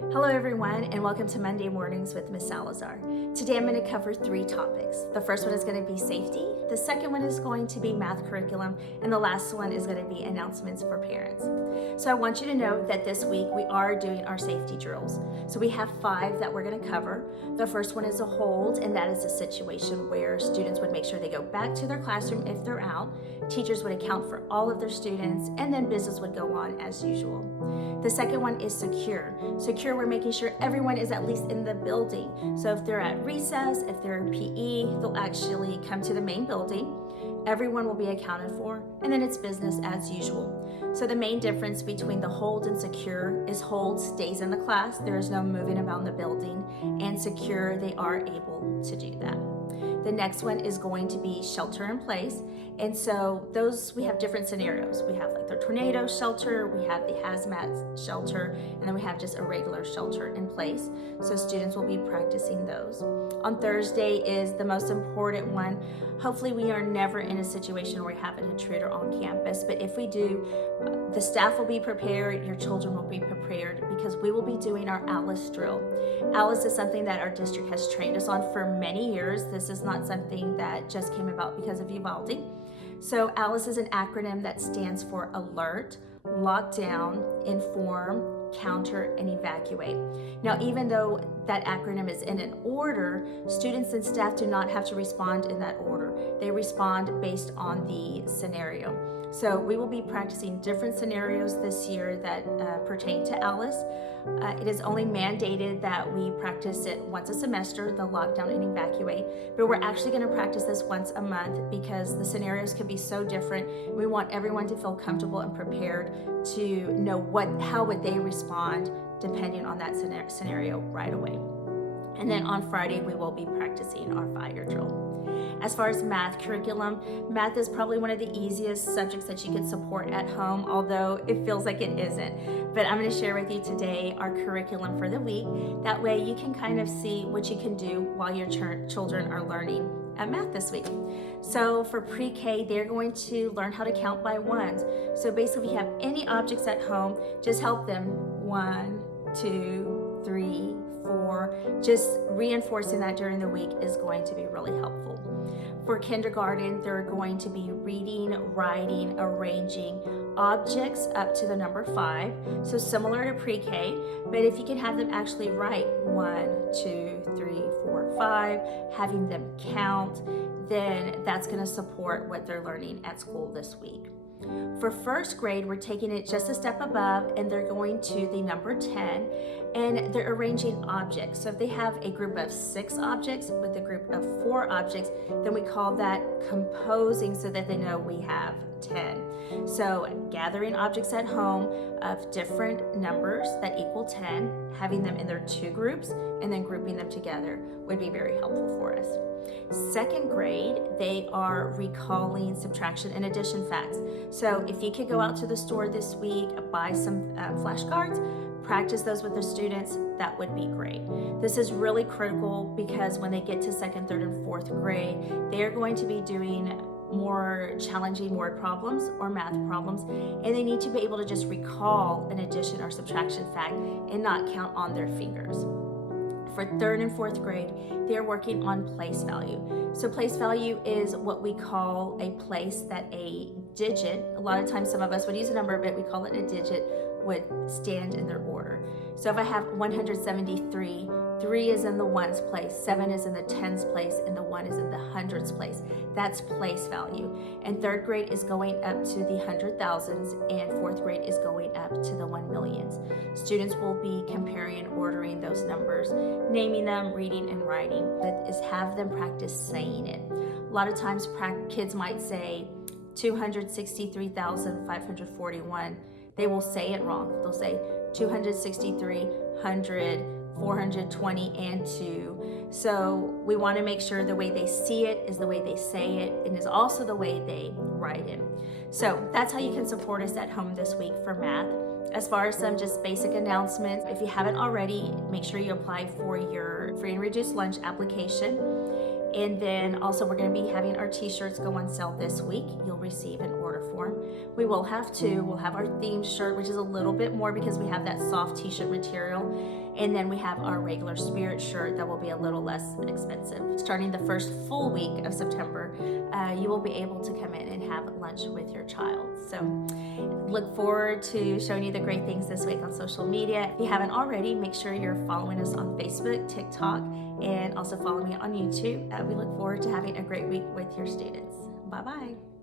Hello everyone, and welcome to Monday Mornings with Miss Salazar. Today I'm going to cover 3 topics. The first one is going to be safety, the second one is going to be math curriculum, and the last one is going to be announcements for parents. So I want you to know that this week we are doing our safety drills. So we have 5 that we're going to cover. The first one is a hold, and that is a situation where students would make sure they go back to their classroom if they're out. Teachers would account for all of their students, and then business would go on as usual. The second one is secure. Secure, we're making sure everyone is at least in the building. So if they're at recess, if they're in PE, they'll actually come to the main building. Everyone will be accounted for, and then it's business as usual. So the main difference between the hold and secure is hold stays in the class, there is no moving about the building, and secure, they are able to do that. The next one is going to be shelter in place. And so those, we have different scenarios. We have like the tornado shelter, we have the hazmat shelter, and then we have just a regular shelter in place. So students will be practicing those. On Thursday is the most important one. Hopefully we are never in a situation where we have an intruder on campus, but if we do, the staff will be prepared, your children will be prepared, because we will be doing our ALICE drill. ALICE is something that our district has trained us on for many years. This is not something that just came about because of Uvalde. So ALICE is an acronym that stands for Alert, Lockdown, Inform, Counter, and Evacuate. Now, even though that acronym is in an order, students and staff do not have to respond in that order. They respond based on the scenario. So we will be practicing different scenarios this year that pertain to ALICE. It is only mandated that we practice it once a semester, the lockdown and evacuate, but we're actually going to practice this once a month because the scenarios can be so different. We want everyone to feel comfortable and prepared to know how would they respond depending on that scenario right away. And then on Friday, we will be practicing our fire drill. As far as math curriculum, math is probably one of the easiest subjects that you can support at home, although it feels like it isn't. But I'm going to share with you today our curriculum for the week. That way you can kind of see what you can do while your children are learning at math this week. So for pre-K, they're going to learn how to count by ones. So basically, if you have any objects at home, just help them 1, 2, 3, 4. Just reinforcing that during the week is going to be really helpful. For kindergarten, they're going to be reading, writing, arranging objects up to the number 5. So similar to pre-K, but if you can have them actually write 1, 2, 3, 4, 5, having them count, then that's going to support what they're learning at school this week. For first grade, we're taking it just a step above, and they're going to the number 10, and they're arranging objects. So if they have a group of 6 objects with a group of 4 objects, then we call that composing, so that they know we have 10. So gathering objects at home of different numbers that equal 10, having them in their 2 groups, and then grouping them together would be very helpful for us. Second grade, they are recalling subtraction and addition facts. So if you could go out to the store this week, buy some flashcards, practice those with the students, that would be great. This is really critical because when they get to 2nd, 3rd, and 4th grade, they are going to be doing more challenging word problems or math problems, and they need to be able to just recall an addition or subtraction fact and not count on their fingers. For 3rd and 4th grade, they're working on place value. So place value is what we call a place that a digit, a lot of times some of us would use a number, but we call it a digit, would stand in their order. So if I have 173, 3 is in the ones place, 7 is in the tens place, and the 1 is in the hundreds place. That's place value. And 3rd grade is going up to the 100,000s, and 4th grade is going up to the 1 millions. Students will be comparing and ordering those numbers, naming them, reading, and writing. But is have them practice saying it. A lot of times kids might say 263,541. They will say it wrong. They'll say 263, 100, 420, and 2. So we want to make sure the way they see it is the way they say it, and is also the way they write it. So that's how you can support us at home this week for math. As far as some just basic announcements, if you haven't already, make sure you apply for your free and reduced lunch application. And then also we're going to be having our t-shirts go on sale this week. You'll receive an order short form. We will have two. We'll have our theme shirt, which is a little bit more because we have that soft t-shirt material. And then we have our regular spirit shirt that will be a little less expensive. Starting the first full week of September, you will be able to come in and have lunch with your child. So look forward to showing you the great things this week on social media. If you haven't already, make sure you're following us on Facebook, TikTok, and also follow me on YouTube. We look forward to having a great week with your students. Bye-bye.